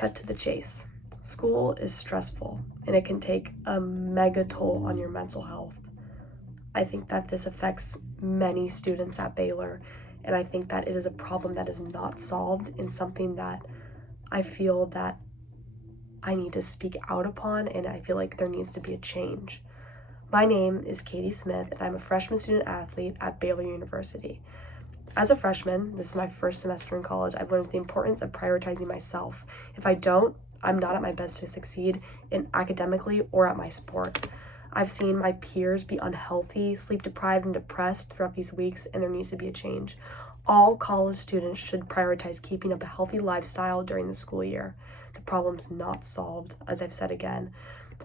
cut to the chase. School is stressful and it can take a mega toll on your mental health. I think that this affects many students at Baylor, and I think that it is a problem that is not solved and something that I feel that I need to speak out upon, and I feel like there needs to be a change. My name is Katie Smith, and I'm a freshman student athlete at Baylor University. As a freshman, this is my first semester in college, I've learned the importance of prioritizing myself. If I don't, I'm not at my best to succeed in academically or at my sport. I've seen my peers be unhealthy, sleep deprived, and depressed throughout these weeks, and there needs to be a change. All college students should prioritize keeping up a healthy lifestyle during the school year. The problem's not solved, as I've said again.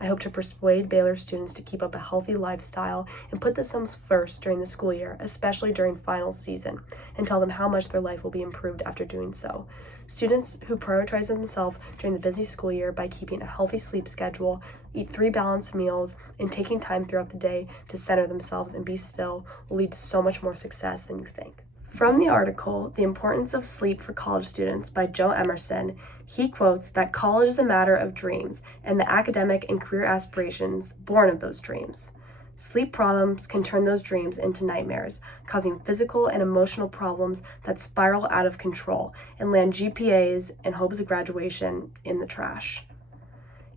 I hope to persuade Baylor students to keep up a healthy lifestyle and put themselves first during the school year, especially during finals season, and tell them how much their life will be improved after doing so. Students who prioritize themselves during the busy school year by keeping a healthy sleep schedule, eat 3 balanced meals, and taking time throughout the day to center themselves and be still will lead to so much more success than you think. From the article, The Importance of Sleep for College Students by Joe Emerson, he quotes that college is a matter of dreams and the academic and career aspirations born of those dreams. Sleep problems can turn those dreams into nightmares, causing physical and emotional problems that spiral out of control and land GPAs and hopes of graduation in the trash.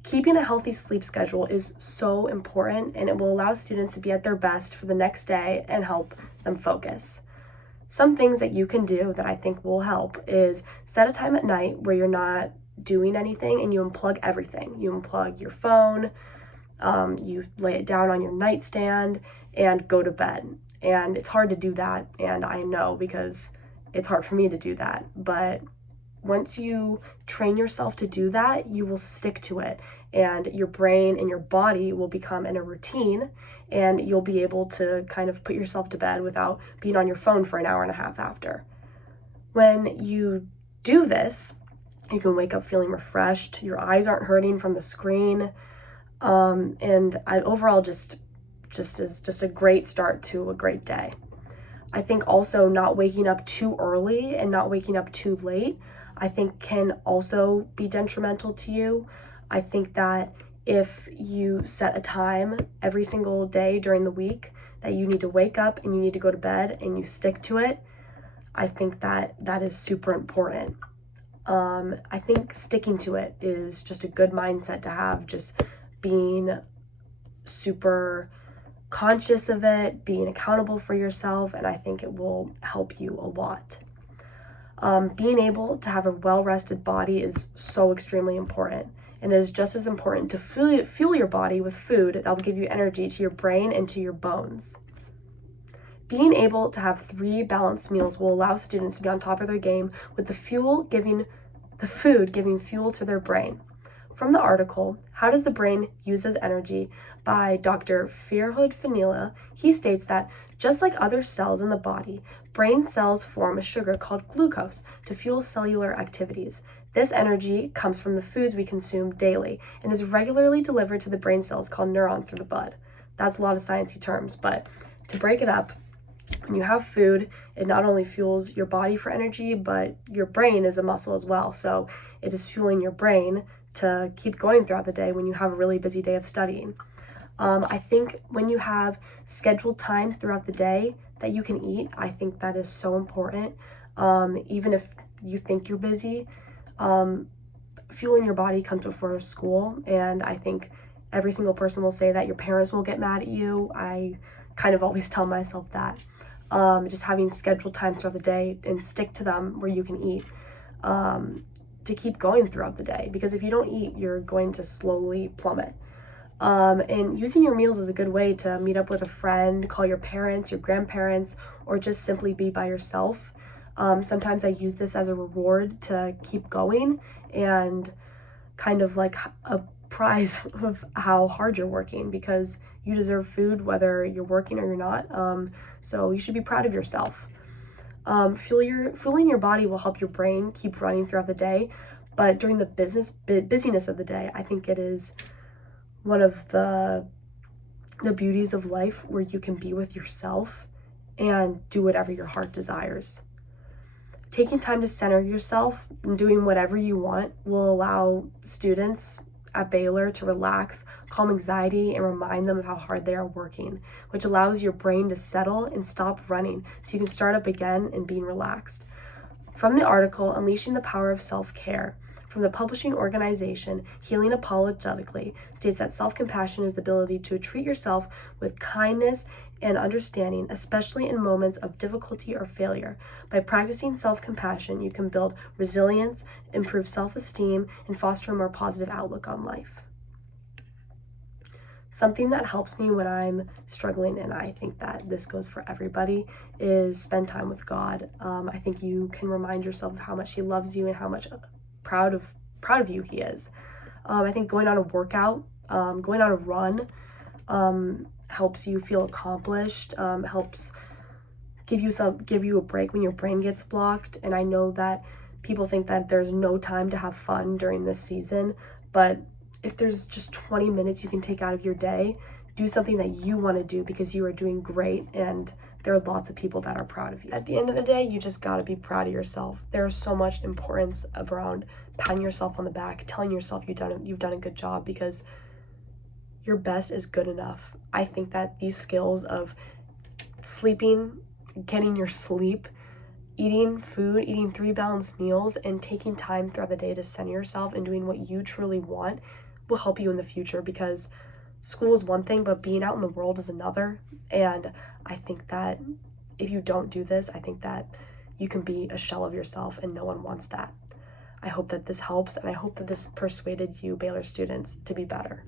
Keeping a healthy sleep schedule is so important, and it will allow students to be at their best for the next day and help them focus. Some things that you can do that I think will help is set a time at night where you're not doing anything and you unplug everything. You unplug your phone, you lay it down on your nightstand and go to bed. And it's hard to do that, and I know because it's hard for me to do that. But once you train yourself to do that, you will stick to it, and your brain and your body will become in a routine, and you'll be able to kind of put yourself to bed without being on your phone for an hour and a half after. When you do this, you can wake up feeling refreshed, your eyes aren't hurting from the screen, and I overall just is just a great start to a great day. I think also not waking up too early and not waking up too late, I think can also be detrimental to you. I think that if you set a time every single day during the week that you need to wake up and you need to go to bed and you stick to it, I think that is super important. I think sticking to it is just a good mindset to have, just being super conscious of it, being accountable for yourself, and I think it will help you a lot. Being able to have a well-rested body is so extremely important, and it is just as important to fuel your body with food that will give you energy to your brain and to your bones. Being able to have 3 balanced meals will allow students to be on top of their game, with the food giving fuel to their brain. From the article, How Does the Brain Use as Energy by Dr. Firhud Fanila, he states that just like other cells in the body, brain cells form a sugar called glucose to fuel cellular activities. This energy comes from the foods we consume daily and is regularly delivered to the brain cells called neurons through the blood. That's a lot of sciencey terms, but to break it up, when you have food, it not only fuels your body for energy, but your brain is a muscle as well. So it is fueling your brain to keep going throughout the day when you have a really busy day of studying. I think when you have scheduled times throughout the day that you can eat, I think that is so important. Even if you think you're busy, fueling your body comes before school, and I think every single person will say that. Your parents will get mad at you. I kind of always tell myself that. Just having scheduled times throughout the day and stick to them where you can eat, to keep going throughout the day, because if you don't eat, you're going to slowly plummet. And using your meals is a good way to meet up with a friend, call your parents, your grandparents, or just simply be by yourself. Sometimes I use this as a reward to keep going and kind of like a prize of how hard you're working, because you deserve food whether you're working or you're not. So you should be proud of yourself. Fueling your body will help your brain keep running throughout the day, but during the busyness of the day, I think it is one of the beauties of life where you can be with yourself and do whatever your heart desires. Taking time to center yourself and doing whatever you want will allow students at Baylor to relax, calm anxiety, and remind them of how hard they are working, which allows your brain to settle and stop running so you can start up again and being relaxed. From the article, Unleashing the Power of Self-Care, from the publishing organization Healing Apologetically, states that self-compassion is the ability to treat yourself with kindness and understanding, especially in moments of difficulty or failure. By practicing self-compassion, you can build resilience, improve self-esteem, and foster a more positive outlook on life. Something that helps me when I'm struggling, and I think that this goes for everybody, is spend time with God. I think you can remind yourself of how much He loves you and how much proud of you He is. I think going on a workout, going on a run, helps you feel accomplished, helps give you a break when your brain gets blocked. And I know that people think that there's no time to have fun during this season, but if there's just 20 minutes you can take out of your day, do something that you want to do because you are doing great and there are lots of people that are proud of you. At the end of the day, you just got to be proud of yourself. There's so much importance around patting yourself on the back, telling yourself you've done a good job, because your best is good enough. I think that these skills of sleeping, getting your sleep, eating food, eating 3 balanced meals, and taking time throughout the day to center yourself and doing what you truly want will help you in the future, because school is one thing, but being out in the world is another. And I think that if you don't do this, I think that you can be a shell of yourself, and no one wants that. I hope that this helps, and I hope that this persuaded you, Baylor students, to be better.